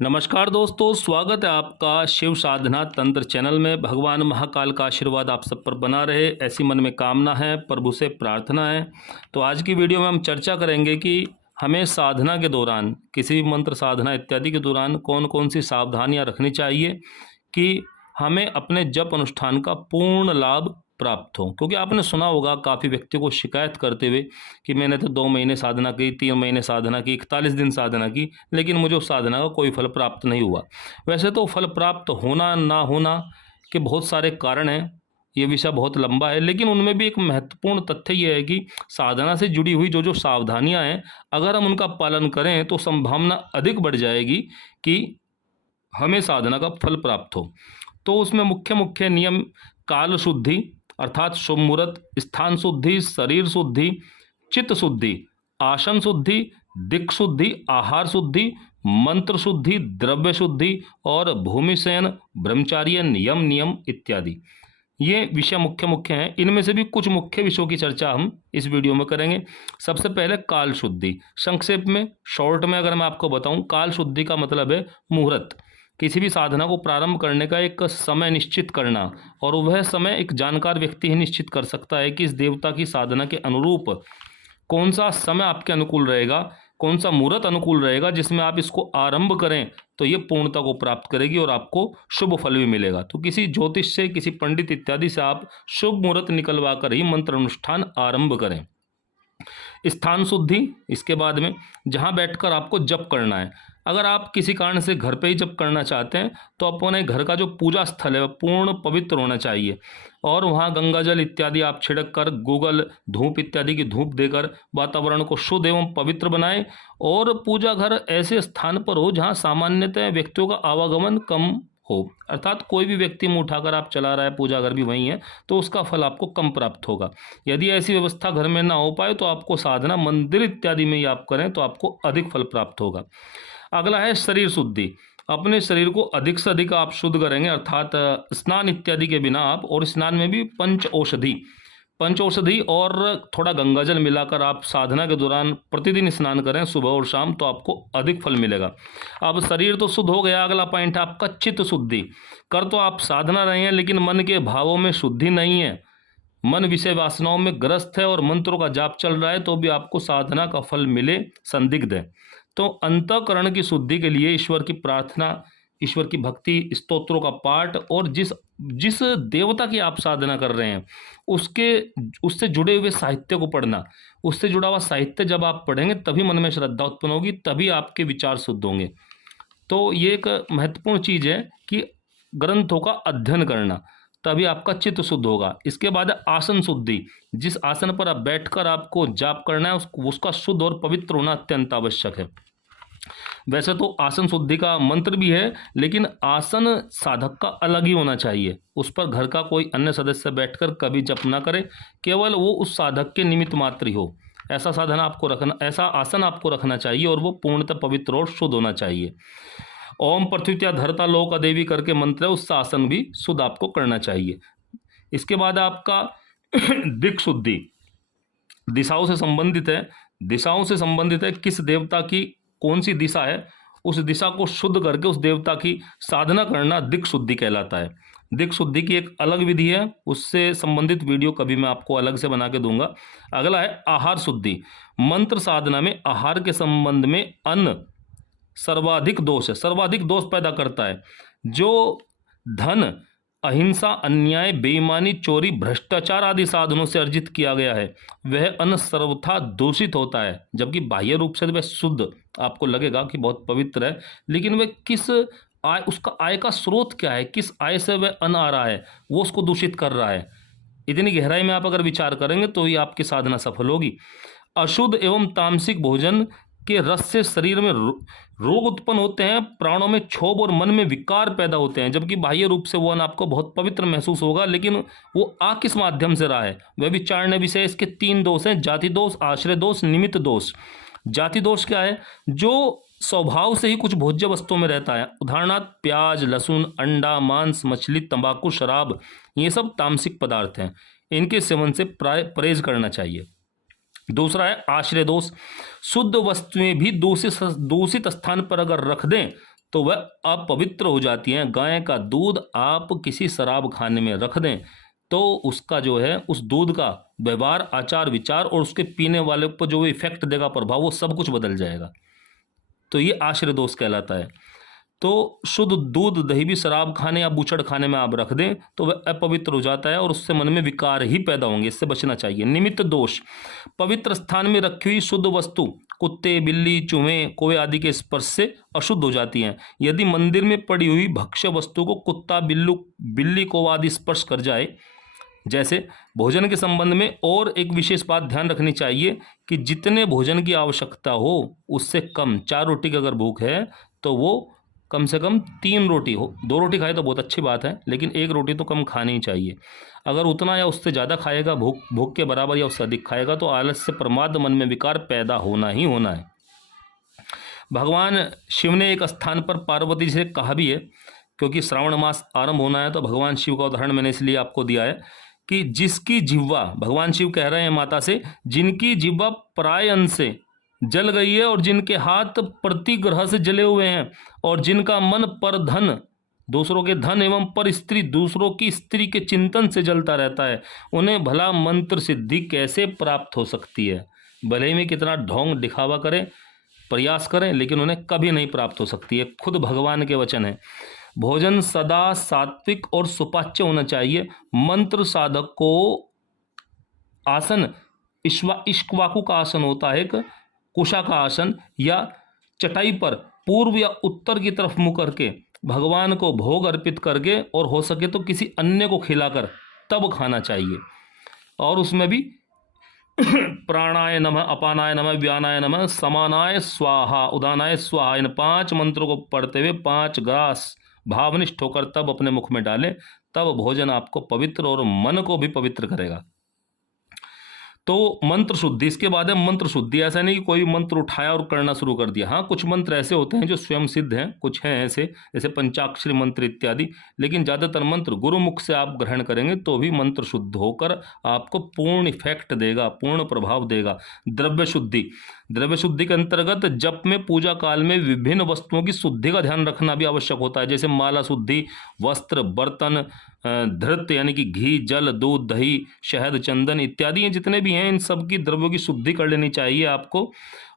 नमस्कार दोस्तों, स्वागत है आपका शिव साधना तंत्र चैनल में। भगवान महाकाल का आशीर्वाद आप सब पर बना रहे, ऐसी मन में कामना है, प्रभु से प्रार्थना है। तो आज की वीडियो में हम चर्चा करेंगे कि हमें साधना के दौरान, किसी भी मंत्र साधना इत्यादि के दौरान कौन कौन सी सावधानियां रखनी चाहिए कि हमें अपने जप अनुष्ठान का पूर्ण लाभ प्राप्त हो। क्योंकि आपने सुना होगा काफ़ी व्यक्तियों को शिकायत करते हुए कि मैंने तो 2 महीने साधना की, 3 महीने साधना की, 41 दिन साधना की, लेकिन मुझे उस साधना का कोई फल प्राप्त नहीं हुआ। वैसे तो फल प्राप्त होना ना होना के बहुत सारे कारण हैं, ये विषय बहुत लंबा है, लेकिन उनमें भी एक महत्वपूर्ण तथ्य ये है कि साधना से जुड़ी हुई जो जो सावधानियाँ हैं, अगर हम उनका पालन करें तो संभावना अधिक बढ़ जाएगी कि हमें साधना का फल प्राप्त हो। तो उसमें मुख्य मुख्य नियम काल शुद्धि अर्थात शुभ मुहूर्त, स्थान शुद्धि, शरीर शुद्धि, चित्त शुद्धि, आसन शुद्धि, दिक् शुद्धि, आहार शुद्धि, मंत्र शुद्धि, द्रव्य शुद्धि और भूमि शयन, ब्रह्मचार्य नियम इत्यादि, ये विषय मुख्य मुख्य हैं। इनमें से भी कुछ मुख्य विषयों की चर्चा हम इस वीडियो में करेंगे। सबसे पहले काल शुद्धि। संक्षेप में, शॉर्ट में अगर मैं आपको बताऊं, काल शुद्धि का मतलब है मुहूर्त। किसी भी साधना को प्रारंभ करने का एक समय निश्चित करना, और वह समय एक जानकार व्यक्ति ही निश्चित कर सकता है कि इस देवता की साधना के अनुरूप कौन सा समय आपके अनुकूल रहेगा, कौन सा मुहूर्त अनुकूल रहेगा जिसमें आप इसको आरंभ करें तो ये पूर्णता को प्राप्त करेगी और आपको शुभ फल भी मिलेगा। तो किसी ज्योतिष से, किसी पंडित इत्यादि से आप शुभ मुहूर्त निकलवा कर ही मंत्र अनुष्ठान आरंभ करें। स्थान शुद्धि, इसके बाद में जहाँ बैठकर आपको जप करना है। अगर आप किसी कारण से घर पे ही जप करना चाहते हैं तो अपने घर का जो पूजा स्थल है वह पूर्ण पवित्र होना चाहिए, और वहाँ गंगा जल इत्यादि आप छिड़क कर, गूगल धूप इत्यादि की धूप देकर वातावरण को शुद्ध एवं पवित्र बनाएं। और पूजा घर ऐसे स्थान पर हो जहाँ सामान्यतः व्यक्तियों का आवागमन कम हो, अर्थात कोई भी व्यक्ति मुँह उठाकर आप चला रहा है, पूजा घर भी वहीं है, तो उसका फल आपको कम प्राप्त होगा। यदि ऐसी व्यवस्था घर में ना हो पाए तो आपको साधना मंदिर इत्यादि में ही आप करें तो आपको अधिक फल प्राप्त होगा। अगला है शरीर शुद्धि। अपने शरीर को अधिक से अधिक आप शुद्ध करेंगे, अर्थात स्नान इत्यादि के बिना आप, और स्नान में भी पंच औषधि और थोड़ा गंगाजल मिलाकर आप साधना के दौरान प्रतिदिन स्नान करें सुबह और शाम, तो आपको अधिक फल मिलेगा। अब शरीर तो शुद्ध हो गया, अगला पॉइंट है आपका चित्त शुद्धि। कर तो आप साधना रहे हैं लेकिन मन के भावों में शुद्धि नहीं है, मन विषय वासनाओं में ग्रस्त है और मंत्रों का जाप चल रहा है, तो भी आपको साधना का फल मिले संदिग्ध है। तो अंतःकरण की शुद्धि के लिए ईश्वर की प्रार्थना, ईश्वर की भक्ति, स्तोत्रों का पाठ, और जिस देवता की आप साधना कर रहे हैं उससे जुड़े हुए साहित्य को पढ़ना। उससे जुड़ा हुआ साहित्य जब आप पढ़ेंगे तभी मन में श्रद्धा उत्पन्न होगी, तभी आपके विचार शुद्ध होंगे। तो ये एक महत्वपूर्ण चीज़ है कि ग्रंथों का अध्ययन करना, तभी आपका चित्त शुद्ध होगा। इसके बाद आसन शुद्धि। जिस आसन पर आप बैठकर आपको जाप करना है उसका शुद्ध और पवित्र होना अत्यंत आवश्यक है। वैसे तो आसन शुद्धि का मंत्र भी है, लेकिन आसन साधक का अलग ही होना चाहिए। उस पर घर का कोई अन्य सदस्य बैठकर कभी जप ना करे, केवल वो उस साधक के निमित्त मात्र ही हो। ऐसा ऐसा आसन आपको रखना चाहिए, और वो पूर्णतः पवित्र और शुद्ध होना चाहिए। ओम पृथ्वी धरता लोक देवी करके मंत्र है, उस आसन भी शुद्ध आपको करना चाहिए। इसके बाद आपका दिक् शुद्धि दिशाओं से संबंधित है। दिशाओं से संबंधित है, किस देवता की कौन सी दिशा है, उस दिशा को शुद्ध करके उस देवता की साधना करना दिक् शुद्धि कहलाता है। दिक् शुद्धि की एक अलग विधि है, उससे संबंधित वीडियो कभी मैं आपको अलग से बना के दूंगा। अगला है आहार शुद्धि। मंत्र साधना में आहार के संबंध में अन्न सर्वाधिक दोष है, सर्वाधिक दोष पैदा करता है। जो धन अहिंसा, अन्याय, बेईमानी, चोरी, भ्रष्टाचार आदि साधनों से अर्जित किया गया है, वह अन्न सर्वथा दूषित होता है। जबकि बाह्य रूप से वह शुद्ध आपको लगेगा कि बहुत पवित्र है, लेकिन वह किस आय, उसका आय का स्रोत क्या है, किस आय से वह अन्न आ रहा है, वो उसको दूषित कर रहा है। इतनी गहराई में आप अगर विचार करेंगे तो ही आपकी साधना सफल होगी। अशुद्ध एवं तामसिक भोजन के रस से शरीर में रोग उत्पन्न होते हैं, प्राणों में क्षोभ और मन में विकार पैदा होते हैं। जबकि बाह्य रूप से वो अन्न आपको बहुत पवित्र महसूस होगा, लेकिन वो आ किस माध्यम से रहा है, वह विचारणीय विषय। इसके 3 दोष हैं: जाति दोष, आश्रय दोष, निमित्त दोष। जाति दोष क्या है? जो स्वभाव से ही कुछ भोज्य वस्तुओं में रहता है, उदाहरणार्थ प्याज, लहसुन, अंडा, मांस, मछली, तंबाकू, शराब, ये सब तामसिक पदार्थ हैं। इनके सेवन से परहेज करना चाहिए। दूसरा है आश्रय दोष। शुद्ध वस्तुएं भी दूषित स्थान पर अगर रख दें तो वह अपवित्र हो जाती हैं। गाय का दूध आप किसी शराब खाने में रख दें तो उसका जो है उस दूध का व्यवहार, आचार विचार और उसके पीने वाले पर जो इफेक्ट देगा प्रभाव, वो सब कुछ बदल जाएगा। तो ये आश्रय दोष कहलाता है। तो शुद्ध दूध, दही भी शराब खाने या बूचड़ खाने में आप रख दें तो वह अपवित्र हो जाता है और उससे मन में विकार ही पैदा होंगे। इससे बचना चाहिए। निमित्त दोष, पवित्र स्थान में रखी हुई शुद्ध वस्तु कुत्ते, बिल्ली, चूहे, कौवे आदि के स्पर्श से अशुद्ध हो जाती हैं। यदि मंदिर में पड़ी हुई भक्ष्य वस्तु को कुत्ता, बिल्ली, कौवा आदि स्पर्श कर जाए, जैसे भोजन के संबंध में और एक विशेष बात ध्यान रखनी चाहिए कि जितने भोजन की आवश्यकता हो उससे कम, 4 रोटी की अगर भूख है तो वो कम से कम 3 रोटी हो। 2 रोटी खाए तो बहुत अच्छी बात है, लेकिन 1 रोटी तो कम खानी ही चाहिए। अगर उतना या उससे ज़्यादा खाएगा, भूख के बराबर या उससे अधिक खाएगा, तो आलस्य, प्रमाद, मन में विकार पैदा होना ही होना है। भगवान शिव ने एक स्थान पर पार्वती से कहा भी है, क्योंकि श्रावण मास आरंभ होना है तो भगवान शिव का उदाहरण मैंने इसलिए आपको दिया है कि जिसकी जिह्वा, भगवान शिव कह रहे हैं माता से, जिनकी जिह्वा प्राय अंश से जल गई है और जिनके हाथ प्रतिग्रह से जले हुए हैं और जिनका मन पर धन, दूसरों के धन एवं पर स्त्री, दूसरों की स्त्री के चिंतन से जलता रहता है, उन्हें भला मंत्र सिद्धि कैसे प्राप्त हो सकती है? भले ही में कितना ढोंग दिखावा करें, प्रयास करें, लेकिन उन्हें कभी नहीं प्राप्त हो सकती है। खुद भगवान के वचन है। भोजन सदा सात्विक और सुपाच्य होना चाहिए। मंत्र साधक को आसन इक्ष्वाकु का आसन होता है, एक कुशा का आसन, या चटाई पर पूर्व या उत्तर की तरफ मुँह करके भगवान को भोग अर्पित करके और हो सके तो किसी अन्य को खिलाकर तब खाना चाहिए। और उसमें भी प्राणाय नमः, अपानाय नमः, व्यानाय नमः, समानाय स्वाहा, उदानाय स्वाहा, इन 5 मंत्रों को पढ़ते हुए 5 ग्रास भावनिष्ठ होकर तब अपने मुख में डालें। तब भोजन आपको पवित्र और मन को भी पवित्र करेगा। तो मंत्र शुद्धि, इसके बाद है मंत्र शुद्धि। ऐसा नहीं कि कोई मंत्र उठाया और करना शुरू कर दिया। हाँ, कुछ मंत्र ऐसे होते हैं जो स्वयं सिद्ध हैं, कुछ हैं ऐसे जैसे पंचाक्षरी मंत्र इत्यादि, लेकिन ज़्यादातर मंत्र गुरुमुख से आप ग्रहण करेंगे तो भी मंत्र शुद्ध होकर आपको पूर्ण इफेक्ट देगा, पूर्ण प्रभाव देगा। द्रव्य शुद्धि, द्रव्य शुद्धि के अंतर्गत जप में पूजा काल में विभिन्न वस्तुओं की शुद्धि का ध्यान रखना भी आवश्यक होता है, जैसे माला शुद्धि, वस्त्र, बर्तन, धृत यानी कि घी, जल, दूध, दही, शहद, चंदन इत्यादि ये जितने भी हैं, इन सब की द्रव्यों की शुद्धि कर लेनी चाहिए आपको।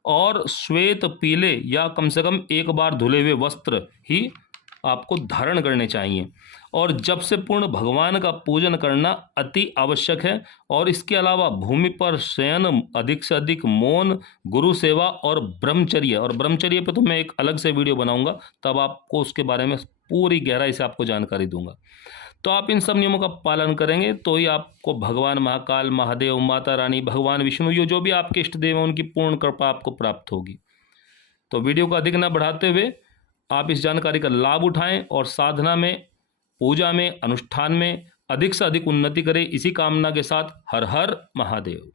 और श्वेत, पीले या कम से कम एक बार धुले हुए वस्त्र ही आपको धारण करने चाहिए। और जब से पूर्ण भगवान का पूजन करना अति आवश्यक है। और इसके अलावा भूमि पर शयन, अधिक से अधिक मौन, गुरु सेवा और ब्रह्मचर्य, और ब्रह्मचर्य पे तो मैं एक अलग से वीडियो बनाऊंगा, तब आपको उसके बारे में पूरी गहराई से आपको जानकारी दूंगा। तो आप इन सब नियमों का पालन करेंगे तो ही आपको भगवान महाकाल, महादेव, माता रानी, भगवान विष्णु, ये जो भी आपके इष्ट देव हैं उनकी पूर्ण कृपा आपको प्राप्त होगी। तो वीडियो को अधिक न बढ़ाते हुए आप इस जानकारी का लाभ उठाएं और साधना में, पूजा में, अनुष्ठान में अधिक से अधिक उन्नति करें। इसी कामना के साथ हर हर महादेव।